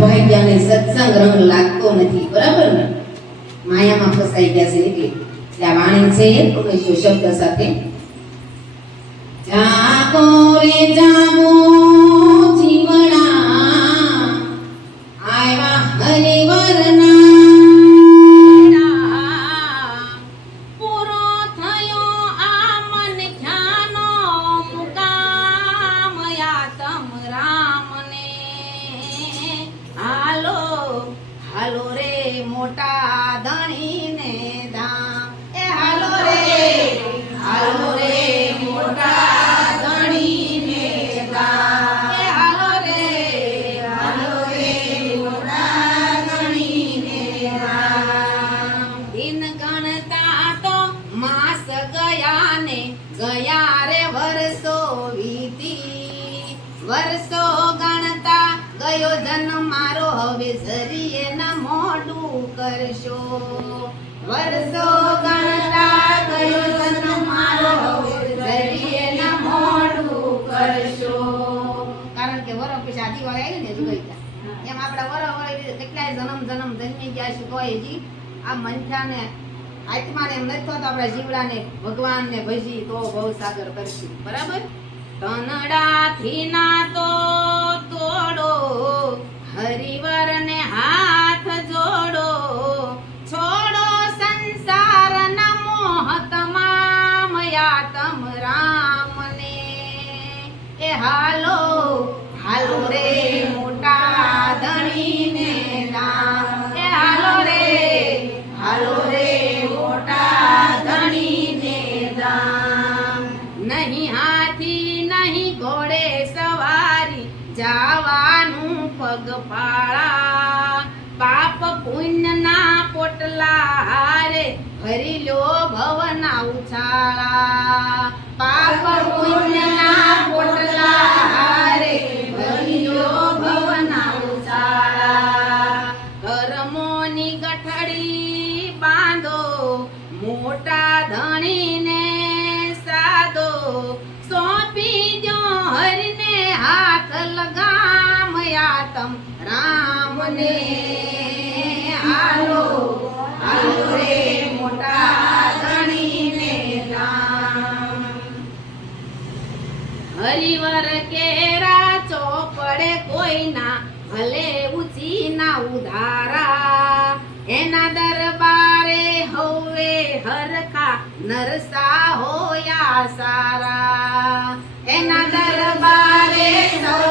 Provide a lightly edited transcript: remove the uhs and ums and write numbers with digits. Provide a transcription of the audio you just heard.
ભાગ્યાને સત્સંગ રંગ લાગતો નથી, બરાબર ને? માયામાં ફસાઈ ગયા છે એટલે ત્યાં વાણી છે ઓગણીસો શબ્દ સાથે. જાગો રે જાગો જીવડા, આવ્યા હરિવરના પૂરો થયો આ મન ખ્યાનો મુકામ યાતમ રામને. હાલો હાલો રે મોટા ધણીને ધામ, એ હાલો રે મોટા ધણીને ધામ, એ હાલો રે મોટા ધણીને ધામ. દિન ગણતા તો માસ ગયા ને ગયા રે વર્ષો વીતી, વર્ષો ગણતા ગયો જન્મ મારો હવે જરીએ ન મોઢું કરશો. વર્ષો ગણતા ગયો જન્મ મારો હવે જરીએ ન મોઢું કરશો. કારણ કે વર પછી આ દિવાળી આવી ને જોઈ એમ આપડા વર કેટલાય જન્મ જન્મી ગયા છે તોય હજી આ મંથાને આત્માને એમ નથી થતો આપણા જીવડાને ભગવાનને ભજી તો ભવસાગર કરશું, બરાબર? તનડાથી ના તો તોડો હરિવરને હાથ જોડો, છોડો સંસારના મોહ તમામ યાતમ રામને. એ હાલો રે મોટા ધણીને ધામ, એ હાલો રે મોટા ધણીને ધામ. નહીં હાથી નહીં ઘોડે સવારી જાવાનું પગપાળા, પાપ પુણ્યના પોટલા હારે ભરી લ્યો ભવના ઉછાળા. પાપ પુણ્યના પોટલા હારે ભરી લ્યો ભવના ઉછાળા. કર્મોની ગઠડી બાંધો મોટા ધણીને સાદો, સોંપી દો હરિને હાથ લગામ યાતમ રામને. હાલો રે મોટા ધણીને ધામ. હરિવર કેરા ચોપડે કોઈના ભલે ઊંચી ના ઉધારા, એના દરબારે હોવે હરખા નરસા હોયા સારા. એના દરબારે સૌ